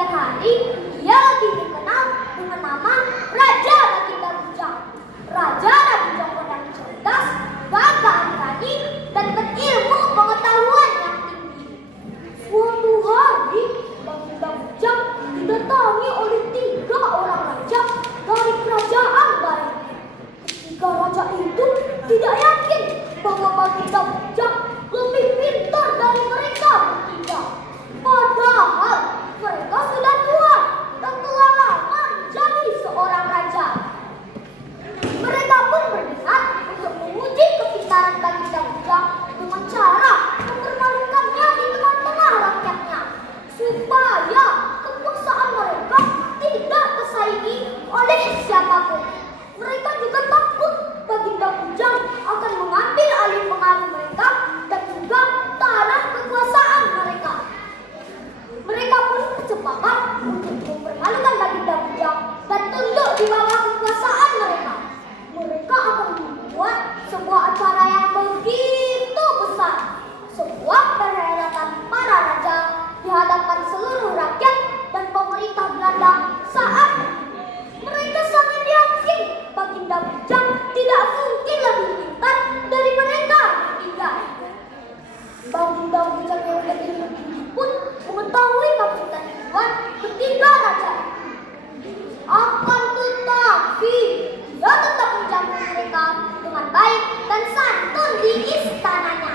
kemudian hari, ia lebih dikenal dengan nama Raja Baginda Bujang. Raja Bujang orang cerdas, gagah berani, dan berilmu pengetahuan yang tinggi. Suatu hari, Baginda Bujang didatangi oleh 3 orang raja dari kerajaan lain. Ketiga raja itu tidak yakin bahwa Baginda Bujang lebih pintar dari mereka bertiga. Padahal mereka sudah tua dan telah lama menjadi seorang raja. Mereka pun berniat untuk menguji kepintaran Baginda Bujang dengan cara mempermalukannya di tengah-tengah rakyatnya, supaya kekuasaan mereka tidak tersaingi oleh siapapun. Mereka juga takut Baginda Bujang akan mengambil alih pengaruh mereka dan juga tanah kekuasaan mereka. Mereka pun bersepakat untuk mempermalukan Baginda Bujang dan tunduk di bawah kekuasaan mereka. Mereka akan membuat sebuah acara yang begitu besar, sebuah perhelatan para raja di hadapan seluruh rakyat dan pemerintah Belanda saat mereka sangat yakin Baginda Bujang tidak mungkin lebih pintar dari mereka bertiga. Baginda Bujang yang berilmu tinggi pun mengetahui maksud dan tujuan ketiga raja. Akan tetapi dia tetap menjamu mereka dengan baik dan santun di istananya.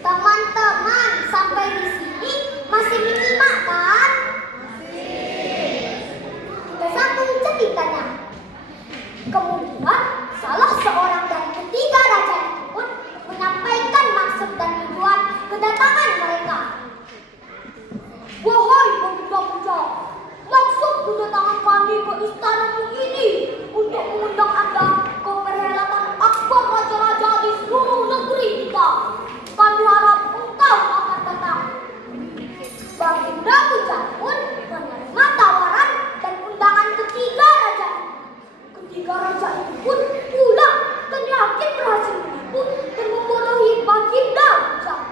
Teman-teman, sampai di sini masih menyimak kan? Kita sambung ceritanya. Kemudian salah seorang dari ketiga raja itu pun menyampaikan maksud dan tujuan kedatangan mereka. Wahai Baginda Bujang, maksud kedatangan kami ke istanamu ini untuk mengundang Anda ke perhelatan akbar raja-raja di seluruh negeri kita. Kami harap engkau akan datang. Baginda Bujang pun menerima tawaran dan undangan ketiga raja. Ketiga raja itu pun pulang dan yakin berhasil menipu dan membodohi Baginda Bujang.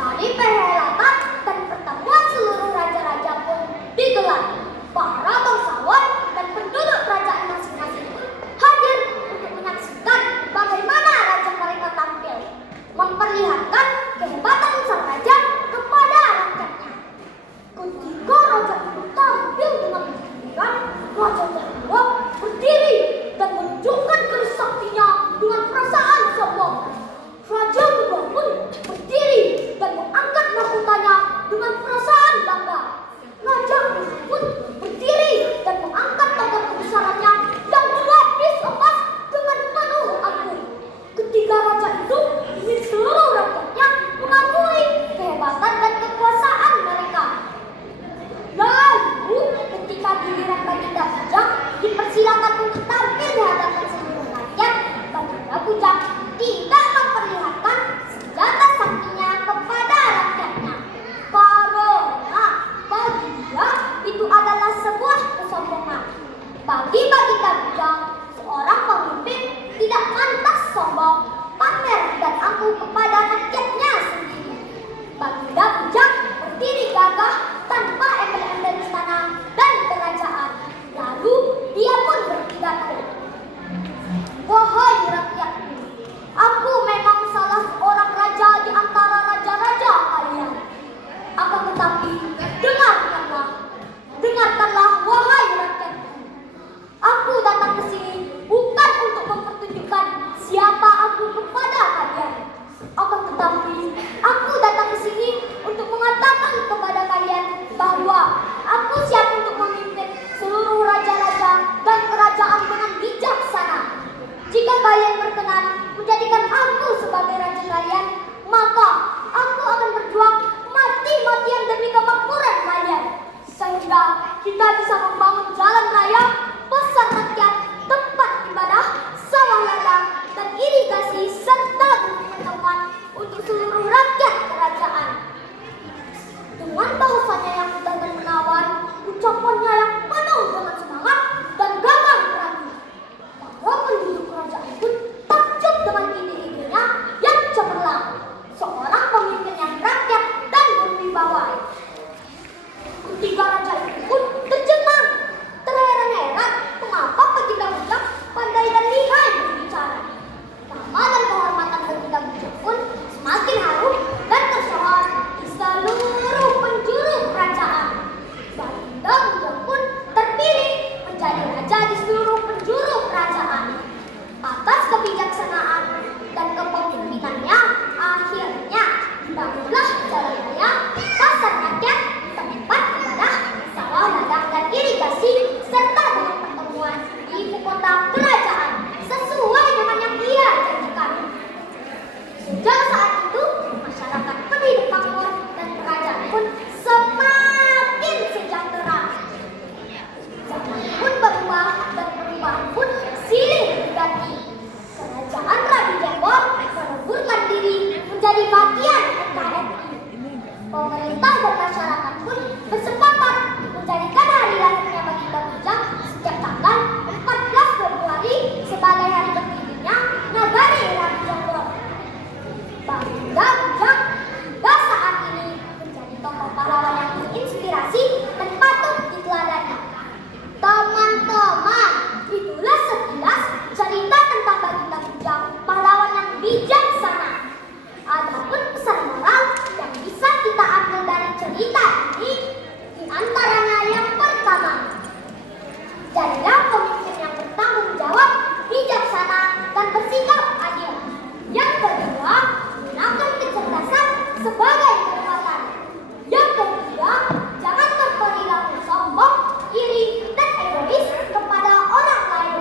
Hari perhelatan dan pertemuan seluruh raja-raja pun digelar. Para bangsawan dan penduduk kerajaan masing-masing pun hadir untuk menyaksikan bagaimana raja mereka tampil, memperlihatkan kehebatan sang raja kepada rakyatnya. Ketika raja itu tampil dengan gembira, raja kedua berdiri dan menunjukkan kesaktinya dengan perasaan sombong. Raja kedua pun berdiri dan mengangkat mahkotanya dengan perasaan bangga. Raja kedua pun berdiri dan mengangkat tongkat kebesarannya yang berlapis emas dengan penuh agung. Ketiga raja itu ingin seluruh rakyatnya mengakui kehebatan dan kekuasaan mereka. Lalu ketika giliran Baginda Bujang dipersilakan untuk tampil di hadapan seluruh rakyat, Baginda Bujang tidak memperlihatkan senjata saktinya kepada rakyatnya. Karena bagi dia itu adalah sebuah kesombongan. Bagi Baginda Bujang, seorang pemimpin tidak pantas sombong, pamer dan angkuh kepada rakyatnya sendiri. Baginda Bujang berdiri gagah tanpa embel-embel istana dan kerajaan. Lalu dia pun berpidato. Wahai rakyatku, aku memang salah seorang raja di antara raja-raja kalian. Akan tetapi dengarkanlah wahai rakyatku. Aku datang ke sini bukan untuk mempertunjukkan siapa aku kepada kalian. Akan tetapi aku datang ke sini untuk mengatakan kepada kalian bahwa aku siap untuk memimpin seluruh raja-raja dan kerajaan dengan bijaksana. Jika kalian berkenan menjadikan aku sebagai raja kalian, maka aku akan berjuang mati-matian demi kemakmuran kalian, sehingga kita bisa membangun jalan raya, pasar rakyat, tempat ibadah, sawah ladang, dan irigasi serta pengetahuan untuk seluruh rakyat kerajaan. Dengan bahasanya yang mudah dan menawan, ucapannya yang penuh dengan semangat dan gagah berani, para penduduk kerajaan pun takjub dengan ide-idenya yang cemerlang. Seorang pemimpin yang rakyat dan berwibawa. pahlawan yang menginspirasi dan patut diteladani. Teman-teman, itulah sekilas cerita tentang Baginda Bujang, pahlawan yang bijaksana. Adapun pesan moral yang bisa kita ambil dari cerita ini, di antaranya yang pertama, jadilah pemimpin yang bertanggung jawab, bijaksana, dan bersikap adil. Yang kedua, gunakan kecerdasan sebagai kekuatan. Yang ketiga, jangan berperilaku sombong, iri, dan egois kepada orang lain.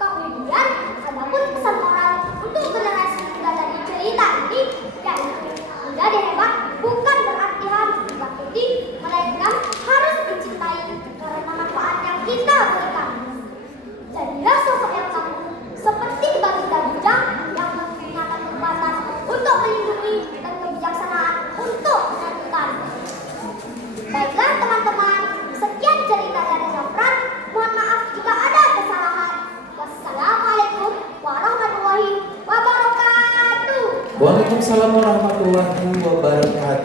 Kemudian, adapun pesan moral untuk generasi muda dari cerita ini, yaitu menjadi hebat bukan berarti harus ditakuti, melainkan harus dicintai karena manfaat yang kita berikan. Jadilah sosok yang tangguh seperti Baginda Bujang yang menggunakan kekuatan untuk melindungi dan kebijaksanaan untuk menyatukan. Baiklah teman-teman, sekian cerita dari Zafran. Mohon maaf jika ada kesalahan. Wassalamualaikum warahmatullahi wabarakatuh. Waalaikumsalam warahmatullahi wabarakatuh.